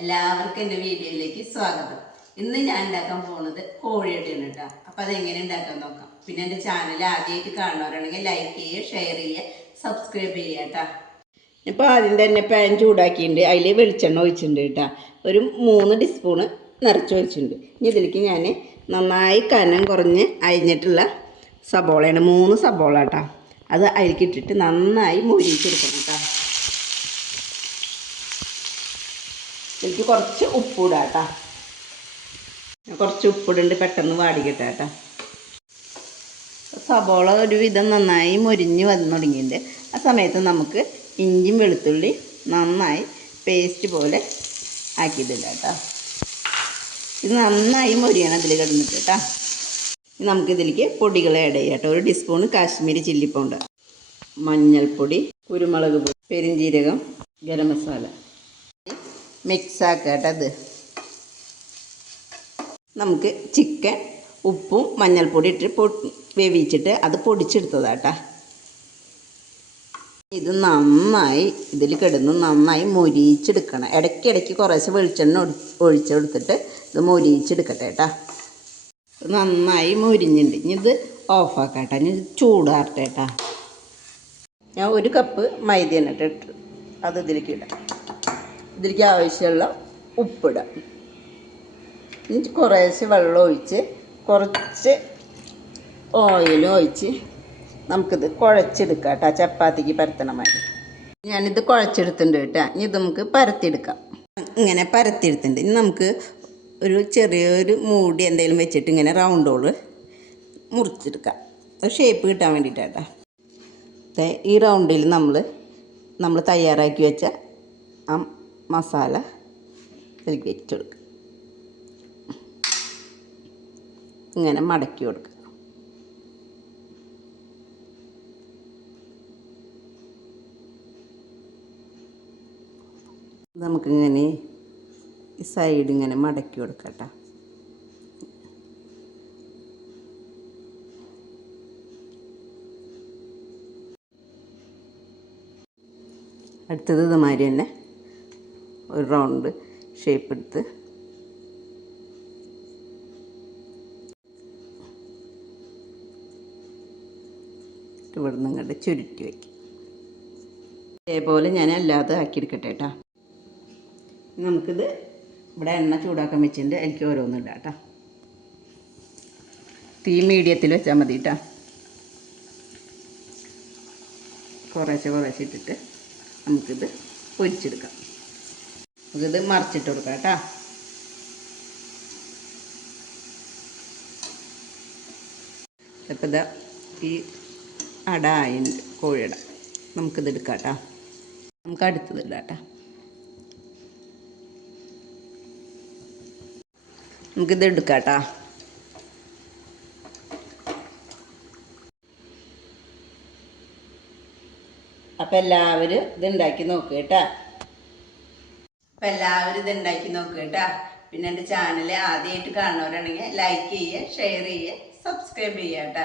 എല്ലാവർക്കും എൻ്റെ വീഡിയോയിലേക്ക് സ്വാഗതം. ഇന്ന് ഞാൻ ഉണ്ടാക്കാൻ പോകുന്നത് കോഴിയുടെയാണ് കേട്ടോ. അപ്പോൾ അതെങ്ങനെ ഉണ്ടാക്കാൻ നോക്കാം. പിന്നെ എൻ്റെ ചാനൽ ആദ്യമായിട്ട് കാണുന്നവരാണെങ്കിൽ ലൈക്ക് ചെയ്യുക, ഷെയർ ചെയ്യുക, സബ്സ്ക്രൈബ് ചെയ്യുക കേട്ടോ. ഇപ്പോൾ ആദ്യം തന്നെ പാൻ ചൂടാക്കിയിട്ടുണ്ട്, അതിൽ വെളിച്ചെണ്ണ ഒഴിച്ചിട്ടുണ്ട് കേട്ടോ. ഒരു 3 ടീസ്പൂണ് നിറച്ച് ഒഴിച്ചിട്ടുണ്ട്. ഇനി ഇതിലേക്ക് ഞാൻ നന്നായി കനം കുറഞ്ഞ് അരിഞ്ഞിട്ടുള്ള സബോളയാണ്, 3 സബോള കേട്ടോ. അത് അതിലേക്ക് ഇട്ടിട്ട് നന്നായി മുരിച്ചെടുക്കണം കേട്ടോ. ഇതിലേക്ക് കുറച്ച് ഉപ്പിടാം കേട്ടോ. കുറച്ച് ഉപ്പിടുണ്ട്, പെട്ടെന്ന് വാടിക്കട്ടെ കേട്ടോ. സബോള ഒരുവിധം നന്നായി മൊരിഞ്ഞ് വന്നു തുടങ്ങിയിട്ടുണ്ട്. ആ സമയത്ത് നമുക്ക് ഇഞ്ചിയും വെളുത്തുള്ളി നന്നായി പേസ്റ്റ് പോലെ ആക്കിയിട്ടില്ല കേട്ടോ. ഇത് നന്നായി മൊരിയണം ഇതിൽ കിടന്നിട്ട് കേട്ടോ. നമുക്കിതിലേക്ക് പൊടികൾ ആഡ് ചെയ്യാം കേട്ടോ. 1 ടീസ്പൂൺ കാശ്മീരി ചില്ലി പൗഡർ, മഞ്ഞൾപ്പൊടി, കുരുമുളക് പൊടി, പെരുംജീരകം, ഗരം മസാല മിക്സ് ആക്കുക കേട്ടോ. അത് നമുക്ക് ചിക്കൻ ഉപ്പും മഞ്ഞൾപ്പൊടി ഇട്ട് വേവിച്ചിട്ട് അത് പൊടിച്ചെടുത്തതാട്ടാ. ഇത് നന്നായി ഇതിൽ കിടന്ന് നന്നായി മൊരിച്ചെടുക്കണം. ഇടയ്ക്കിടയ്ക്ക് കുറേശ്ശെ വെളിച്ചെണ്ണ ഒഴിച്ചെടുത്തിട്ട് ഇത് മൊരിച്ചെടുക്കട്ടെ കേട്ടോ. നന്നായി മൊരിഞ്ഞിട്ടുണ്ട്. ഇനി ഇത് ഓഫാക്കാം കേട്ടോ. ഇനി ചൂടാറട്ടെ കേട്ടോ. ഞാൻ 1 കപ്പ് മൈദയാണ് ഇട്ട് അത് ഇതിലേക്ക് ഇടാം. ഇതിലേക്ക് ആവശ്യമുള്ള ഉപ്പിടാം. ഇനി കുറേശ്ശെ വെള്ളം ഒഴിച്ച് കുറച്ച് ഓയിലും ഒഴിച്ച് നമുക്കിത് കുഴച്ചെടുക്കാം കേട്ടോ. ചപ്പാത്തിക്ക് പരത്തണ മാതിരി ഞാനിത് കുഴച്ചെടുത്തിട്ടുണ്ട് കേട്ടോ. ഇനി ഇത് നമുക്ക് പരത്തിയെടുക്കാം. ഇങ്ങനെ പരത്തിയെടുത്തിട്ടുണ്ട്. ഇനി നമുക്ക് ഒരു ചെറിയൊരു മൂടി എന്തെങ്കിലും വെച്ചിട്ട് ഇങ്ങനെ റൗണ്ട് ഹോള് മുറിച്ചെടുക്കാം. ഒരു ഷേപ്പ് കിട്ടാൻ വേണ്ടിയിട്ടാട്ടോ. ഈ റൗണ്ടിൽ നമ്മൾ തയ്യാറാക്കി വെച്ച ആ മസാല ഇതിലേക്ക് വെച്ച് കൊടുക്കുക. ഇങ്ങനെ മടക്കി കൊടുക്കുക. നമുക്കിങ്ങനെ ഈ സൈഡ് ഇങ്ങനെ മടക്കി കൊടുക്കാം കേട്ടോ. അടുത്തത് ഇതുമാതിരി തന്നെ ഒരു റൗണ്ട് ഷേപ്പ് എടുത്ത് ഇവിടെ നിന്ന് ഇങ്ങോട്ട് ചുരുട്ടി വയ്ക്കും. ഇതേപോലെ ഞാൻ അല്ലാതെ ആക്കിയെടുക്കട്ടെ കേട്ടോ. നമുക്കിത് ഇവിടെ എണ്ണ ചൂടാക്കാൻ വെച്ചിട്ടുണ്ട്. എനിക്ക് ഓരോന്നില്ല കേട്ടോ. തീ മീഡിയത്തിൽ വെച്ചാൽ മതി കേട്ടോ. കുറേശ്ശെ ഇട്ടിട്ട് നമുക്കിത് പൊരിച്ചെടുക്കാം. നമുക്കിത് മറിച്ചിട്ട് കൊടുക്കാം കേട്ടോ. അപ്പോൾ ഇതാ ഈ അട ആയിട്ടുണ്ട്, കോഴിയട. നമുക്കിത് എടുക്കാം കേട്ടോ. നമുക്ക് അടുത്തതില്ല കേട്ടോ. നമുക്കിത് എടുക്കാം കേട്ടോ. അപ്പം എല്ലാവരും ഇതുണ്ടാക്കി നോക്കുക കേട്ടോ. പിന്നെ എൻ്റെ ചാനൽ ആദ്യമായിട്ട് കാണുന്നവരാണെങ്കിൽ ലൈക്ക് ചെയ്യുക, ഷെയർ ചെയ്യുക, സബ്സ്ക്രൈബ് ചെയ്യുക കേട്ടോ.